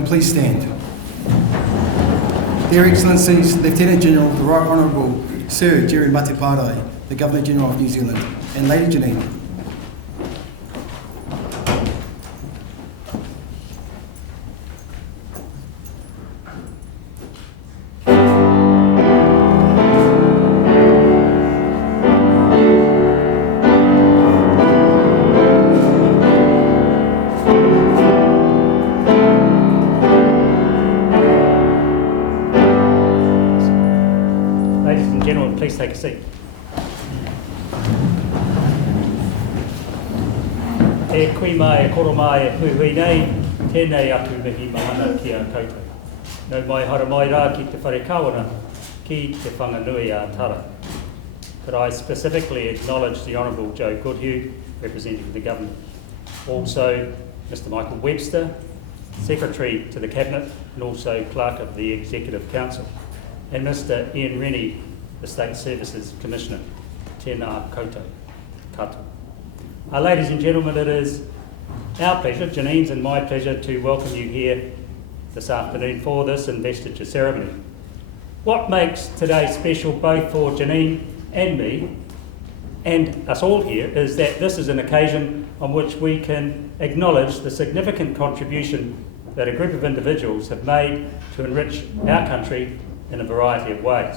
gentlemen, please stand. Their Excellencies, Lieutenant General, the Right Honourable Sir Jerry Matiparai, the Governor-General of New Zealand, and Lady Janine. Please take a seat. E kui mai, e koro mai, e hui nei, tēnei atu mihi mahana ki a koutou. Nau mai hara mai rā ki te whare kawana, ki te whanganui a Tara. Could I specifically acknowledge the Honourable Joe Goodhue, representing the Government. Also, Mr Michael Webster, Secretary to the Cabinet and also Clerk of the Executive Council, and Mr Ian Rennie, the State Services Commissioner. Tēnā koutou, katoa. Ladies and gentlemen, it is our pleasure, Janine's and my pleasure, to welcome you here this afternoon for this investiture ceremony. What makes today special both for Janine and me and us all here is that this is an occasion on which we can acknowledge the significant contribution that a group of individuals have made to enrich our country in a variety of ways.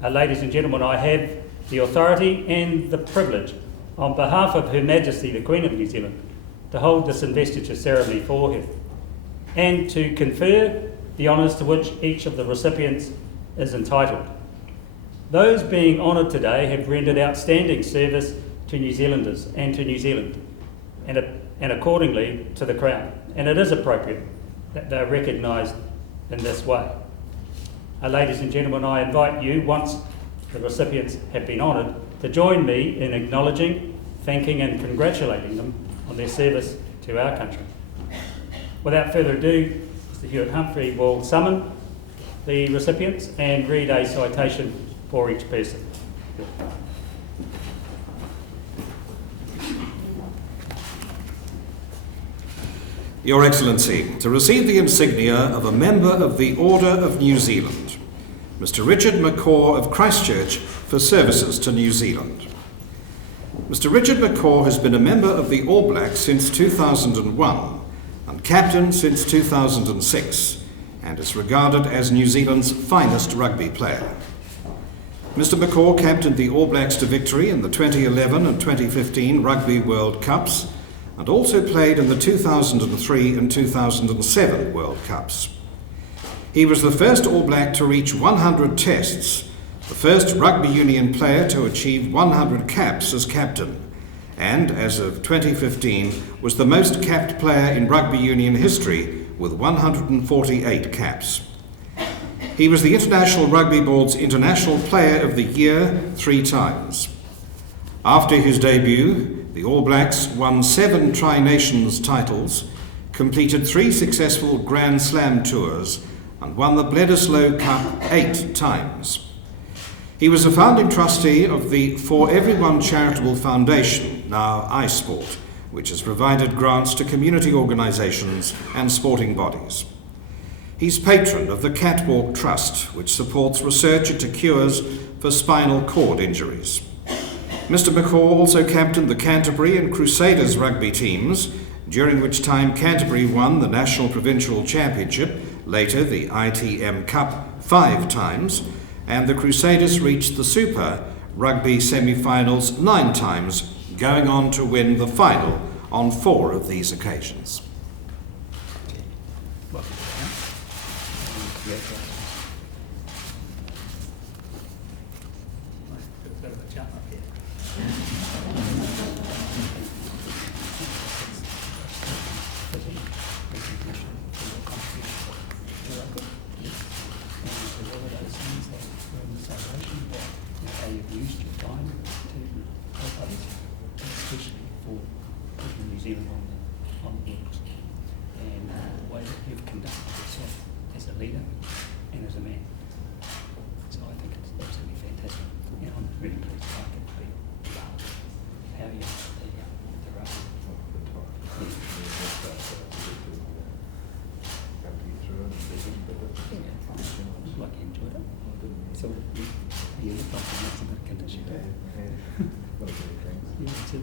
Ladies and gentlemen, I have the authority and the privilege on behalf of Her Majesty the Queen of New Zealand to hold this investiture ceremony for her and to confer the honours to which each of the recipients is entitled. Those being honoured today have rendered outstanding service to New Zealanders and to New Zealand and accordingly to the Crown, and it is appropriate that they are recognised in this way. Ladies and gentlemen, I invite you, once the recipients have been honoured, to join me in acknowledging, thanking and congratulating them on their service to our country. Without further ado, Mr Hewitt Humphrey will summon the recipients and read a citation for each person. Your Excellency, to receive the insignia of a Member of the Order of New Zealand, Mr Richard McCaw of Christchurch for services to New Zealand. Mr Richard McCaw has been a member of the All Blacks since 2001 and captain since 2006 and is regarded as New Zealand's finest rugby player. Mr McCaw captained the All Blacks to victory in the 2011 and 2015 Rugby World Cups and also played in the 2003 and 2007 World Cups. He was the first All Black to reach 100 tests, the first rugby union player to achieve 100 caps as captain, and as of 2015 was the most capped player in rugby union history with 148 caps. He was the International Rugby Board's International Player of the Year 3 times. After his debut, the All Blacks won 7 Tri-Nations titles, completed 3 successful Grand Slam tours, and won the Bledisloe Cup 8 times. He was a founding trustee of the For Everyone Charitable Foundation, now iSport, which has provided grants to community organisations and sporting bodies. He's patron of the Catwalk Trust, which supports research into cures for spinal cord injuries. Mr McCaw also captained the Canterbury and Crusaders rugby teams, during which time Canterbury won the National Provincial Championship, later the ITM Cup 5 times, and the Crusaders reached the Super Rugby semi-finals 9 times, going on to win the final on 4 of these occasions. So, you look like that's a good condition. Yeah, it's a-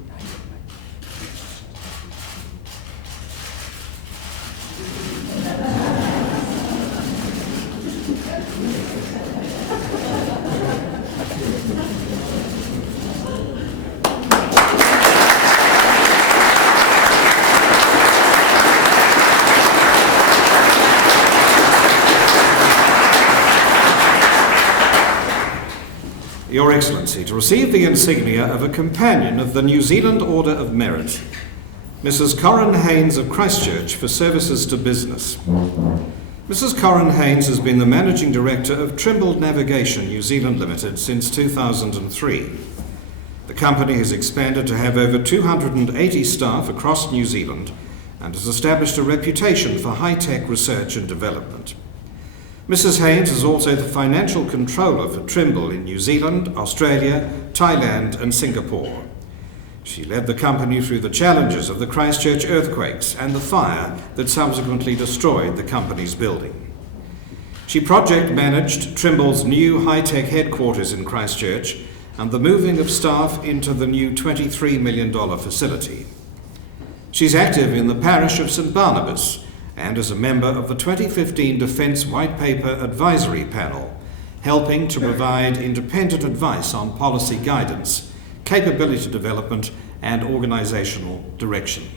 Your Excellency, to receive the insignia of a Companion of the New Zealand Order of Merit, Mrs. Curran Haines of Christchurch for services to business. Mrs. Curran Haines has been the Managing Director of Trimble Navigation New Zealand Limited since 2003. The company has expanded to have over 280 staff across New Zealand and has established a reputation for high-tech research and development. Mrs. Haines is also the financial controller for Trimble in New Zealand, Australia, Thailand and Singapore. She led the company through the challenges of the Christchurch earthquakes and the fire that subsequently destroyed the company's building. She project managed Trimble's new high-tech headquarters in Christchurch and the moving of staff into the new $23 million facility. She's active in the parish of St Barnabas and is a member of the 2015 Defence White Paper Advisory Panel, helping to provide independent advice on policy guidance, capability development and organisational direction.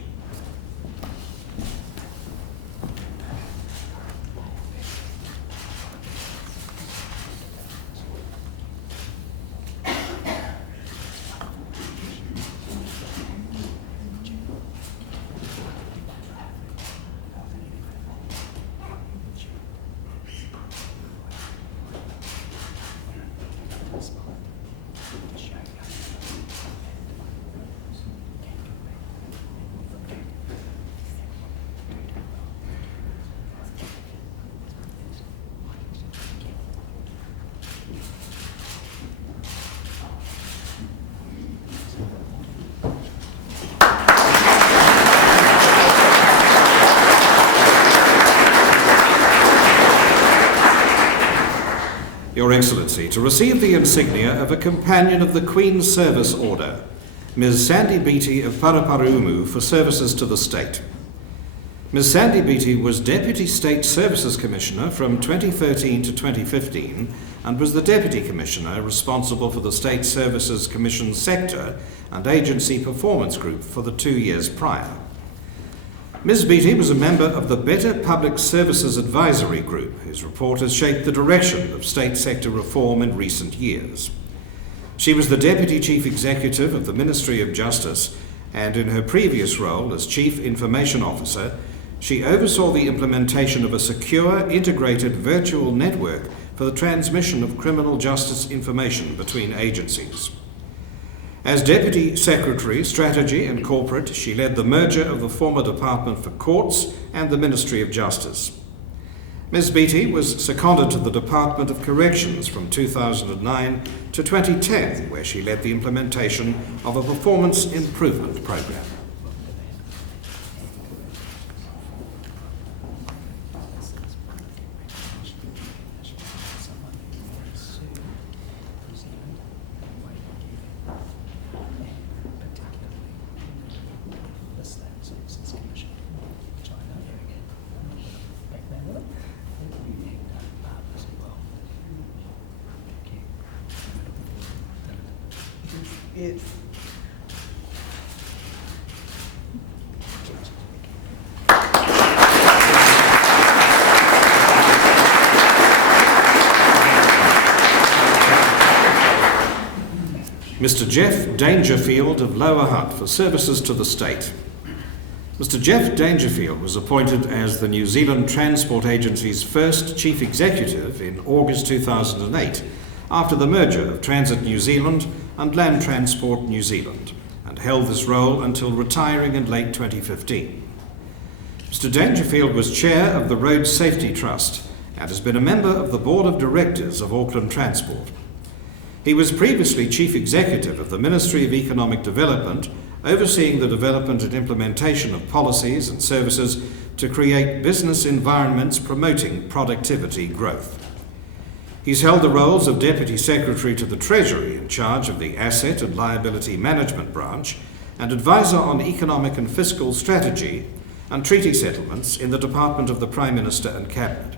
Your Excellency, to receive the insignia of a Companion of the Queen's Service Order, Ms. Sandy Beattie of Paraparaumu for services to the state. Ms. Sandy Beattie was Deputy State Services Commissioner from 2013 to 2015 and was the Deputy Commissioner responsible for the State Services Commission Sector and Agency Performance Group for the 2 years prior. Ms. Beattie was a member of the Better Public Services Advisory Group, whose report has shaped the direction of state sector reform in recent years. She was the Deputy Chief Executive of the Ministry of Justice, and in her previous role as Chief Information Officer, she oversaw the implementation of a secure, integrated virtual network for the transmission of criminal justice information between agencies. As Deputy Secretary, Strategy and Corporate, she led the merger of the former Department for Courts and the Ministry of Justice. Ms. Beattie was seconded to the Department of Corrections from 2009 to 2010, where she led the implementation of a performance improvement program. Mr. Jeff Dangerfield of Lower Hutt for services to the state. Mr. Jeff Dangerfield was appointed as the New Zealand Transport Agency's first Chief Executive in August 2008 after the merger of Transit New Zealand and Land Transport New Zealand, and held this role until retiring in late 2015. Mr. Dangerfield was Chair of the Road Safety Trust and has been a member of the Board of Directors of Auckland Transport. He was previously Chief Executive of the Ministry of Economic Development, overseeing the development and implementation of policies and services to create business environments promoting productivity growth. He's held the roles of Deputy Secretary to the Treasury in charge of the Asset and Liability Management Branch and Advisor on Economic and Fiscal Strategy and Treaty Settlements in the Department of the Prime Minister and Cabinet.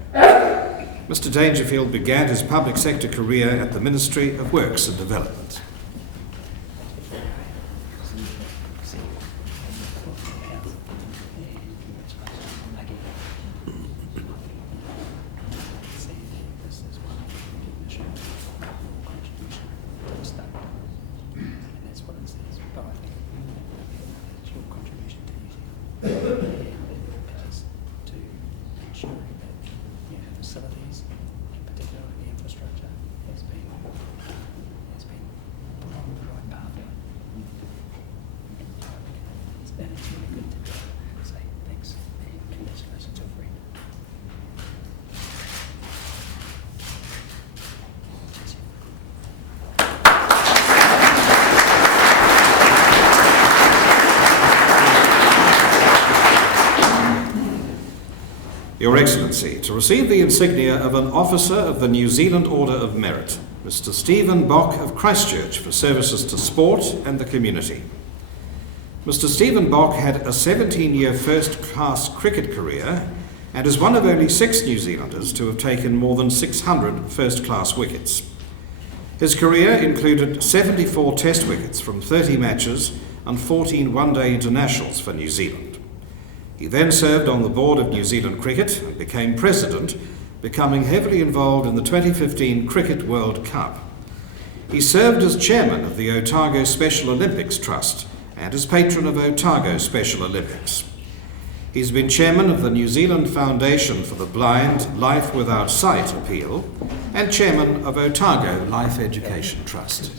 Mr. Dangerfield began his public sector career at the Ministry of Works and Development. Facilities, in particular the infrastructure, has been put on the right pathway. And it's really good to say thanks and congratulations to a friend. Your Excellency, to receive the insignia of an Officer of the New Zealand Order of Merit, Mr. Stephen Bach of Christchurch for services to sport and the community. Mr. Stephen Bach had a 17-year first-class cricket career and is one of only 6 New Zealanders to have taken more than 600 first-class wickets. His career included 74 test wickets from 30 matches and 14 one-day internationals for New Zealand. He then served on the board of New Zealand Cricket and became president, becoming heavily involved in the 2015 Cricket World Cup. He served as chairman of the Otago Special Olympics Trust and as patron of Otago Special Olympics. He's been chairman of the New Zealand Foundation for the Blind Life Without Sight appeal and chairman of Otago Life Education Trust.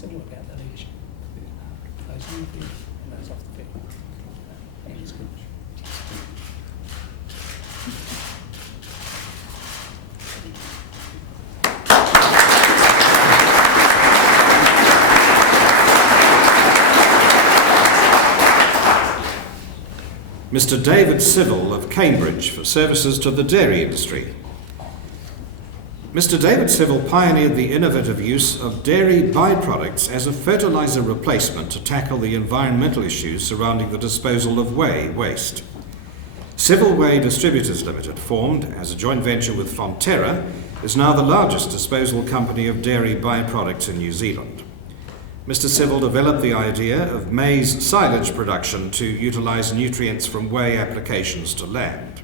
It's all about the leadership. Those on the field and those off the field. And it's good. Mr. David Seville of Cambridge for services to the dairy industry. Mr. David Seville pioneered the innovative use of dairy byproducts as a fertiliser replacement to tackle the environmental issues surrounding the disposal of whey waste. Seville Whey Distributors Limited, formed as a joint venture with Fonterra, is now the largest disposal company of dairy byproducts in New Zealand. Mr. Seville developed the idea of maize silage production to utilise nutrients from whey applications to land.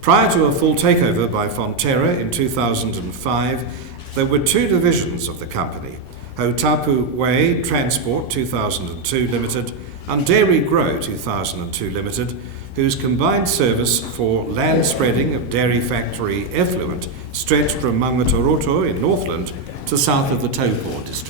Prior to a full takeover by Fonterra in 2005, there were 2 divisions of the company, Hautapu Whey Transport 2002 Limited and Dairy Grow 2002 Limited, whose combined service for land spreading of dairy factory effluent stretched from Mangatoroto in Northland to south of the Taupō district.